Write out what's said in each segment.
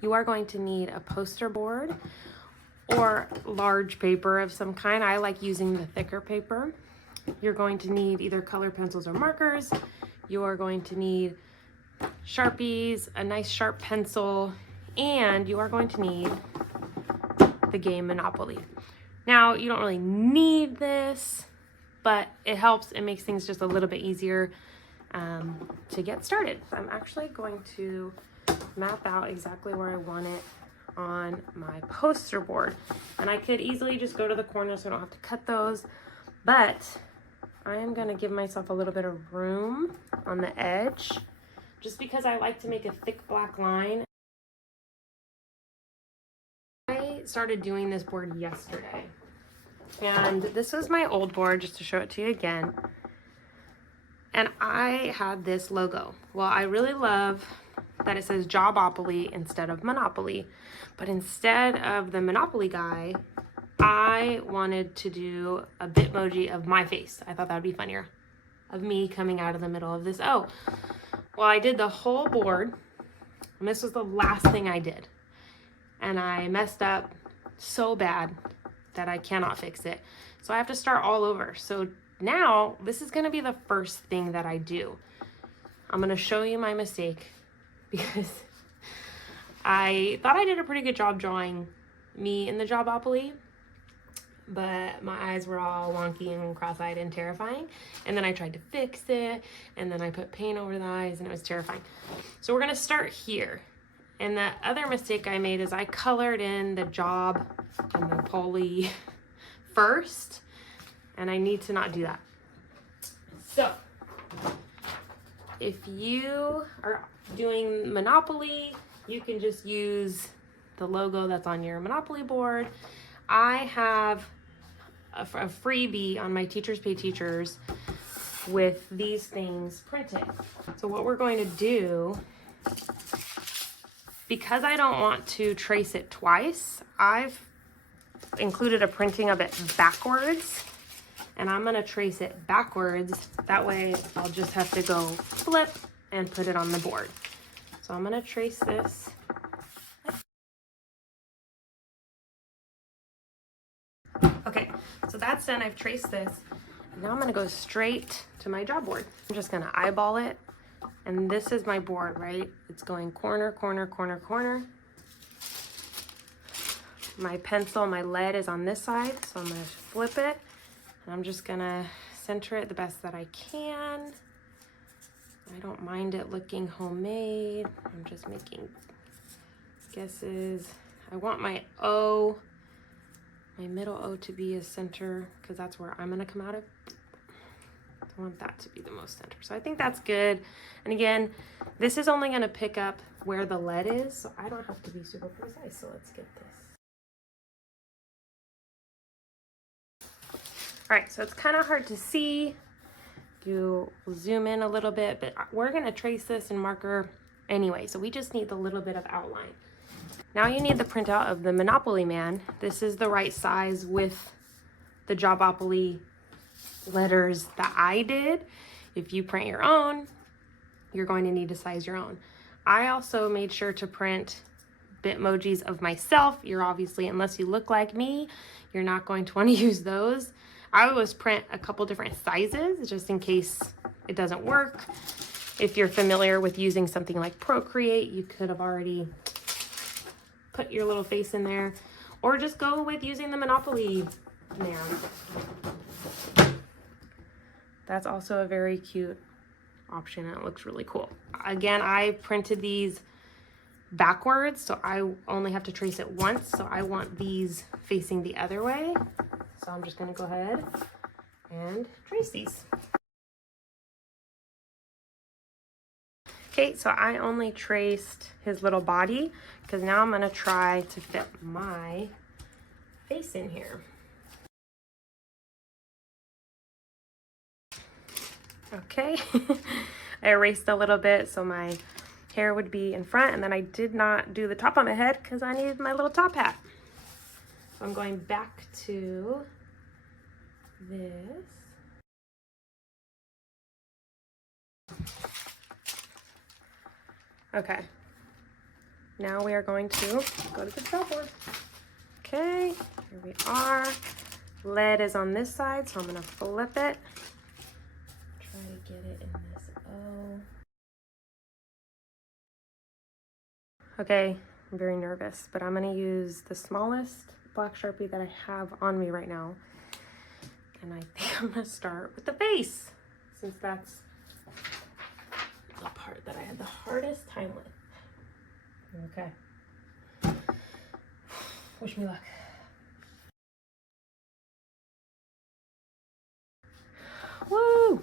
you are going to need a poster board or large paper of some kind. I like using the thicker paper. You're going to need either colored pencils or markers. You are going to need Sharpies, a nice sharp pencil, and you are going to need the game Monopoly. Now, you don't really need this, but it helps. It makes things just a little bit easier to get started. So I'm actually going to map out exactly where I want it on my poster board. And I could easily just go to the corner so I don't have to cut those, but I am going to give myself a little bit of room on the edge just because I like to make a thick black line. I started doing this board yesterday, and this was my old board, just to show it to you again. And I had this logo. Well, I really love that it says Jobopoly instead of Monopoly, but instead of the Monopoly guy, I wanted to do a Bitmoji of my face. I thought that would be funnier, of me coming out of the middle of this. Oh, well, I did the whole board, and this was the last thing I did. And I messed up so bad that I cannot fix it. So I have to start all over. So now this is gonna be the first thing that I do. I'm gonna show you my mistake because I thought I did a pretty good job drawing me in the Jobopoly, but my eyes were all wonky and cross-eyed and terrifying. And then I tried to fix it, and then I put paint over the eyes, and it was terrifying. So we're gonna start here. And the other mistake I made is I colored in the Job and the Poly first, and I need to not do that. So if you are doing Monopoly, you can just use the logo that's on your Monopoly board. I have a freebie on my Teachers Pay Teachers with these things printed. So what we're going to do, because I don't want to trace it twice, I've included a printing of it backwards, and I'm gonna trace it backwards. That way I'll just have to go flip and put it on the board. So I'm gonna trace this. Okay, so that's done. I've traced this. Now I'm gonna go straight to my job board. I'm just gonna eyeball it. And this is my board, right? It's going corner, corner, corner, corner. My pencil, my lead is on this side, so I'm gonna flip it. And I'm just gonna center it the best that I can. I don't mind it looking homemade. I'm just making guesses. I want my O, my middle O to be a center, because that's where I'm gonna come out of. I want that to be the most center. So I think that's good. And again, this is only gonna pick up where the lead is, so I don't have to be super precise. So let's get this. All right, so it's kind of hard to see. You zoom in a little bit, but we're gonna trace this in marker anyway, so we just need the little bit of outline. Now you need the printout of the Monopoly Man. This is the right size with the Jobopoly letters that I did. If you print your own, you're going to need to size your own. I also made sure to print Bitmojis of myself. You're obviously, unless you look like me, you're not going to want to use those. I always print a couple different sizes just in case it doesn't work. If you're familiar with using something like Procreate, you could have already put your little face in there, or just go with using the Monopoly Man. That's also a very cute option, and it looks really cool. Again, I printed these backwards, so I only have to trace it once, so I want these facing the other way. So I'm just gonna go ahead and trace these. Okay, so I only traced his little body because now I'm gonna try to fit my face in here. Okay, I erased a little bit so my hair would be in front, and then I did not do the top on my head because I needed my little top hat. So I'm going back to this. Okay, now we are going to go to the chalkboard. Okay, here we are. Lead is on this side, so I'm gonna flip it. Try to get it in this O. Okay, I'm very nervous, but I'm gonna use the smallest black Sharpie that I have on me right now. And I think I'm gonna start with the face, since that's the part that I had the hardest time with. Okay. Wish me luck. Woo!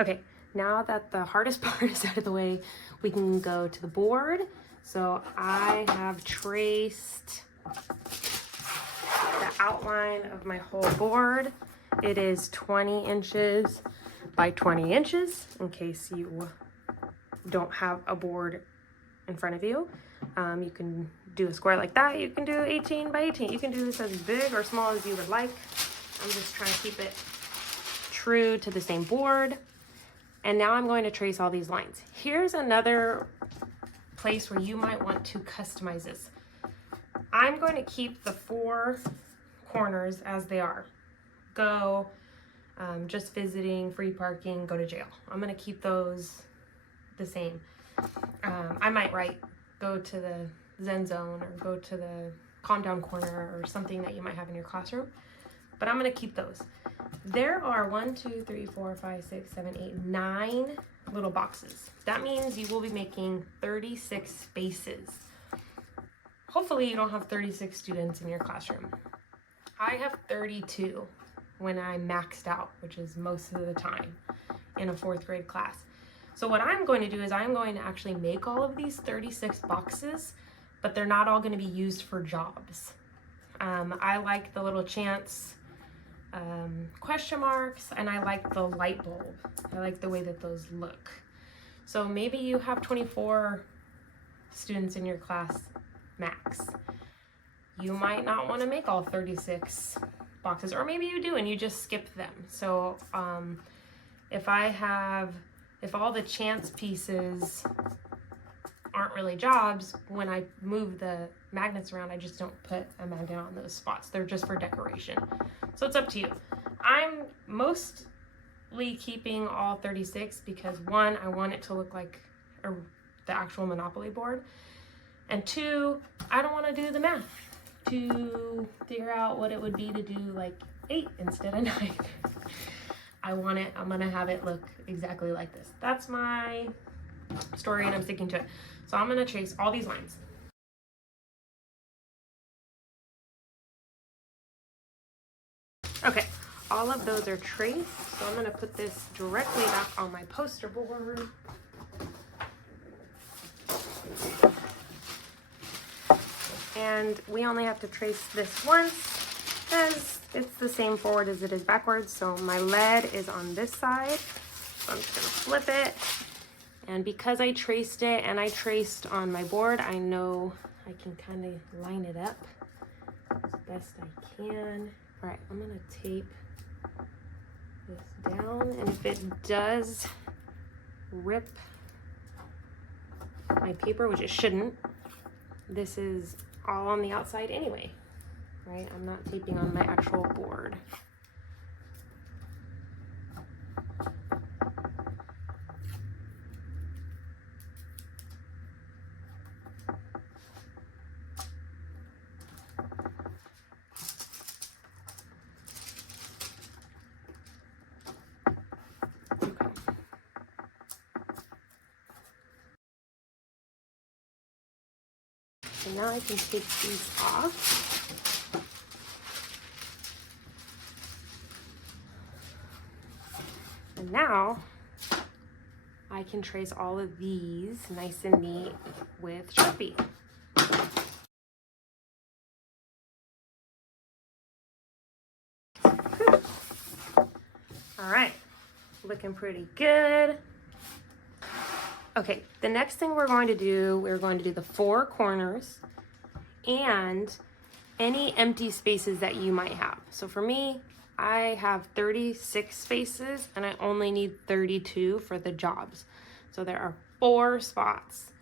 Okay, now that the hardest part is out of the way, we can go to the board. So I have traced the outline of my whole board. It is 20 inches by 20 inches, in case you don't have a board in front of you. You can do a square like that. You can do 18 by 18. You can do this as big or small as you would like. I'm just trying to keep it true to the same board. And now I'm going to trace all these lines. Here's another place where you might want to customize this. I'm going to keep the 4 corners as they are. Go, just visiting, free parking, go to jail. I'm going to keep those the same. I might write go to the Zen zone or go to the calm down corner or something that you might have in your classroom, but I'm going to keep those. There are 1, 2, 3, 4, 5, 6, 7, 8, 9 little boxes. That means you will be making 36 spaces. Hopefully you don't have 36 students in your classroom. I have 32 when I'm maxed out, which is most of the time in a 4th grade class. So what I'm going to do is I'm going to actually make all of these 36 boxes, but they're not all going to be used for jobs. I like the little chance question marks, and I like the light bulb. I like the way that those look. So maybe you have 24 students in your class max. You might not want to make all 36 boxes, or maybe you do and you just skip them. So if all the chance pieces aren't really jobs, when I move the magnets around, I just don't put a magnet on those spots. They're just for decoration. So it's up to you. I'm mostly keeping all 36 because 1, I want it to look like the actual Monopoly board. And 2, I don't want to do the math to figure out what it would be to do like 8 instead of 9. I'm gonna have it look exactly like this. That's my story and I'm sticking to it. So I'm gonna trace all these lines. Okay, all of those are traced. So I'm gonna put this directly back on my poster board. And we only have to trace this once, as it's the same forward as it is backwards. So my lead is on this side. So I'm just gonna flip it. And because I traced it and I traced on my board, I know I can kind of line it up as best I can. All right, I'm gonna tape this down. And if it does rip my paper, which it shouldn't, this is all on the outside anyway, right? I'm not taping on my actual board. So now I can take these off. And now I can trace all of these nice and neat with Sharpie. All right, looking pretty good. Okay, the next thing we're going to do the 4 corners and any empty spaces that you might have. So for me, I have 36 spaces and I only need 32 for the jobs. So there are 4 spots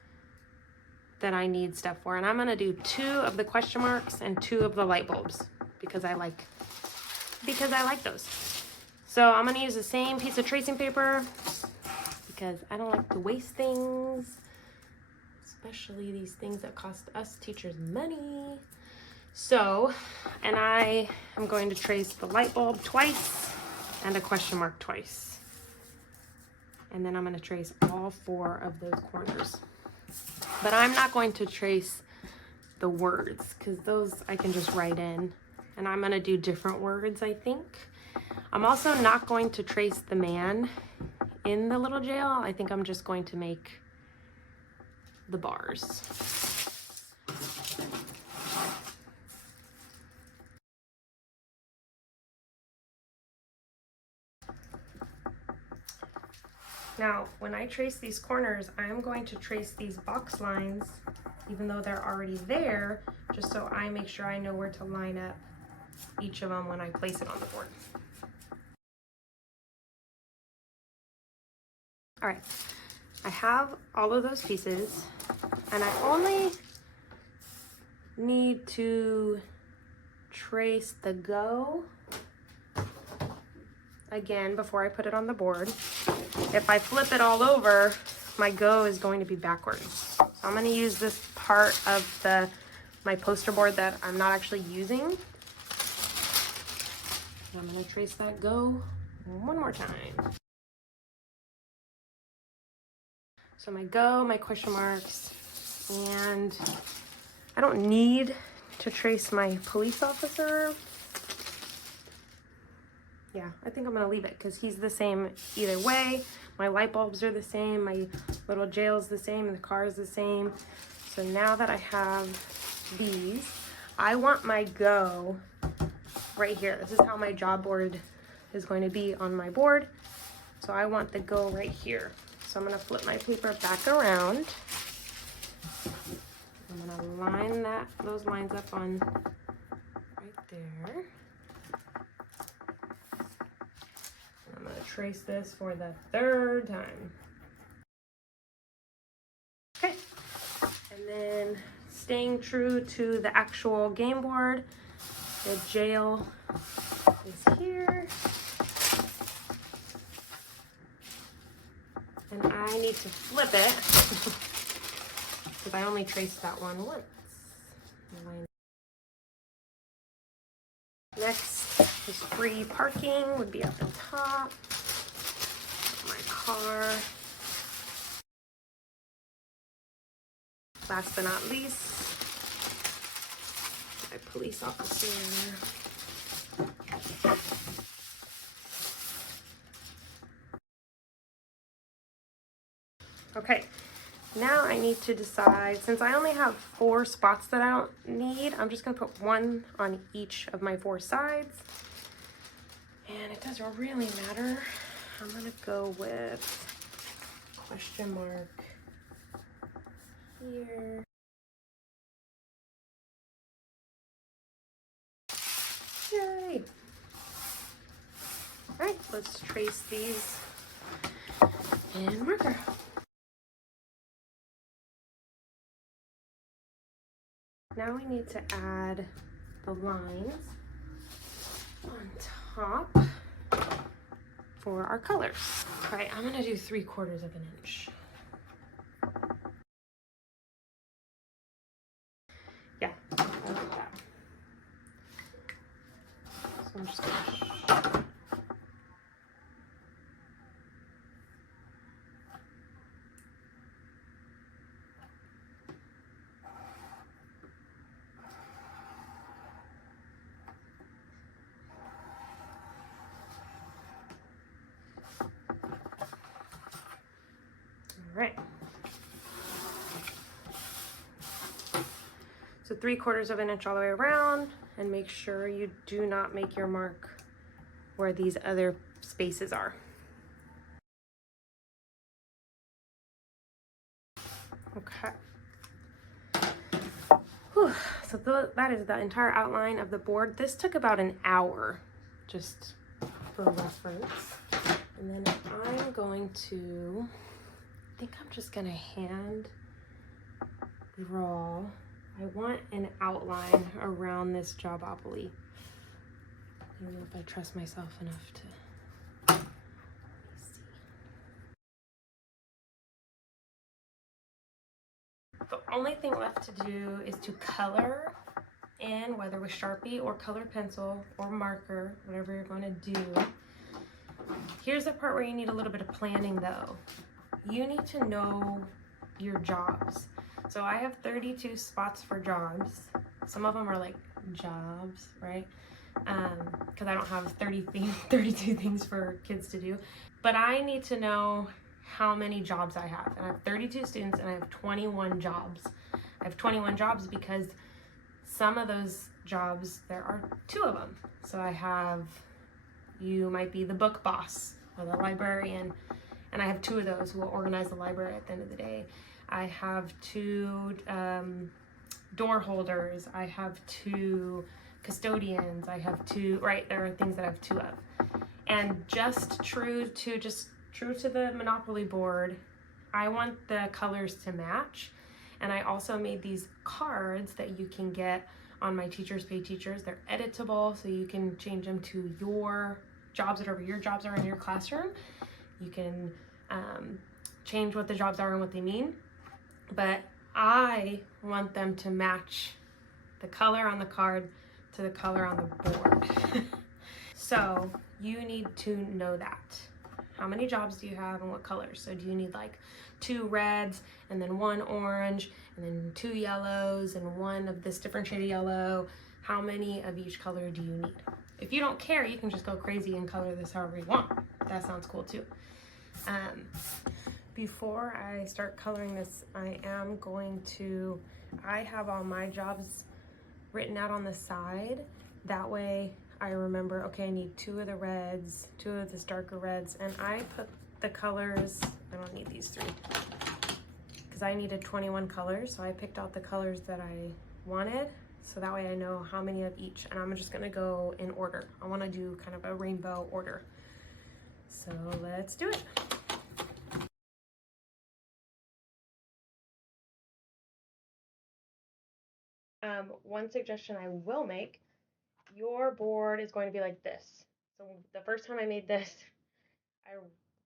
that I need stuff for. And I'm gonna do 2 of the question marks and 2 of the light bulbs because I like those. So I'm gonna use the same piece of tracing paper because I don't like to waste things, especially these things that cost us teachers money. So, and I am going to trace the light bulb twice and a question mark twice. And then I'm going to trace all 4 of those corners. But I'm not going to trace the words because those I can just write in. And I'm going to do different words, I think. I'm also not going to trace the man in the little jail. I think I'm just going to make the bars. Now, when I trace these corners, I'm going to trace these box lines, even though they're already there, just so I make sure I know where to line up each of them when I place it on the board. All right, I have all of those pieces, and I only need to trace the go again before I put it on the board. If I flip it all over, my go is going to be backwards. So I'm going to use this part of my poster board that I'm not actually using. I'm going to trace that go one more time. So my go, my question marks, and I don't need to trace my police officer. Yeah, I think I'm gonna leave it because he's the same either way. My light bulbs are the same, my little jail's the same, the car is the same. So now that I have these, I want my go right here. This is how my job board is going to be on my board. So I want the go right here. So I'm gonna flip my paper back around. I'm gonna line those lines up on right there. I'm gonna trace this for the 3rd time. Okay, and then staying true to the actual game board, the jail is here. And I need to flip it because I only traced that one once. Next is free parking would be at the top. My car. Last but not least, my police officer. Okay, now I need to decide, since I only have 4 spots that I don't need, I'm just gonna put 1 on each of my 4 sides. And it doesn't really matter. I'm gonna go with question mark here. Yay! All right, let's trace these in marker. Now we need to add the lines on top for our colors. All right, I'm gonna do 3/4 of an inch. Yeah, I like that. So I'm just gonna Right. So 3/4 of an inch all the way around, and make sure you do not make your mark where these other spaces are. Okay. Whew. So that is the entire outline of the board. This took about an hour, just for reference. And then I'm going to, I think I'm just gonna hand draw. I want an outline around this Jobopoly. I don't know if I trust myself enough to. Let me see. The only thing left to do is to color in, whether with Sharpie or colored pencil or marker, whatever you're going to do. Here's the part where you need a little bit of planning though. You need to know your jobs. So I have 32 spots for jobs. Some of them are like jobs, right? Because I don't have 32 things for kids to do. But I need to know how many jobs I have. And I have 32 students and I have 21 jobs. I have 21 jobs because some of those jobs, there are 2 of them. So I have, you might be the book boss or the librarian, and I have 2 of those who will organize the library at the end of the day. I have 2 door holders. I have 2 custodians. I have 2, right, there are things that I have 2 of. And just true to the Monopoly board, I want the colors to match. And I also made these cards that you can get on my Teachers Pay Teachers. They're editable, so you can change them to your jobs, whatever your jobs are in your classroom. You can change what the jobs are and what they mean. But I want them to match the color on the card to the color on the board. So you need to know that. How many jobs do you have and what colors? So do you need like 2 reds and then 1 orange and then 2 yellows and 1 of this different shade of yellow? How many of each color do you need? If you don't care, you can just go crazy and color this however you want. That sounds cool too. Before I start coloring this, I have all my jobs written out on the side. That way I remember, okay, I need 2 of the reds, 2 of this darker reds, and I put the colors, I don't need these 3, because I needed 21 colors, so I picked out the colors that I wanted, so that way I know how many of each, and I'm just gonna go in order. I wanna do kind of a rainbow order. So let's do it. One suggestion I will make, your board is going to be like this. So the first time I made this, I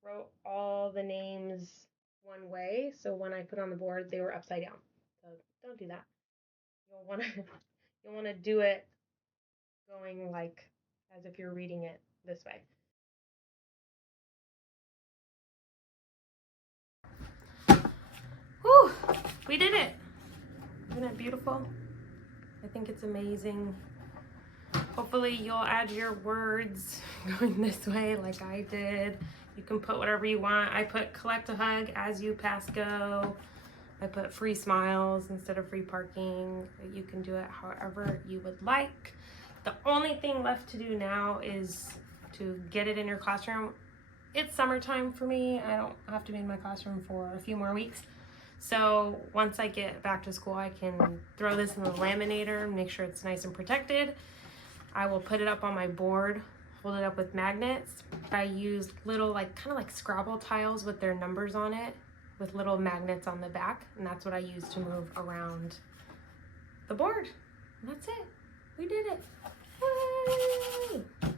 wrote all the names one way. So when I put on the board, they were upside down. So don't do that. You'll want to do it going like as if you're reading it this way. Whew, we did it. Isn't it beautiful? I think it's amazing. Hopefully you'll add your words going this way like I did. You can put whatever you want. I put collect a hug as you pass go. I put free smiles instead of free parking. You can do it however you would like. The only thing left to do now is to get it in your classroom. It's summertime for me. I don't have to be in my classroom for a few more weeks. So once I get back to school, I can throw this in the laminator and make sure it's nice and protected. I will put it up on my board, hold it up with magnets. I use little kind of like Scrabble tiles with their numbers on it, with little magnets on the back, and that's what I use to move around the board. And that's it. We did it. Yay!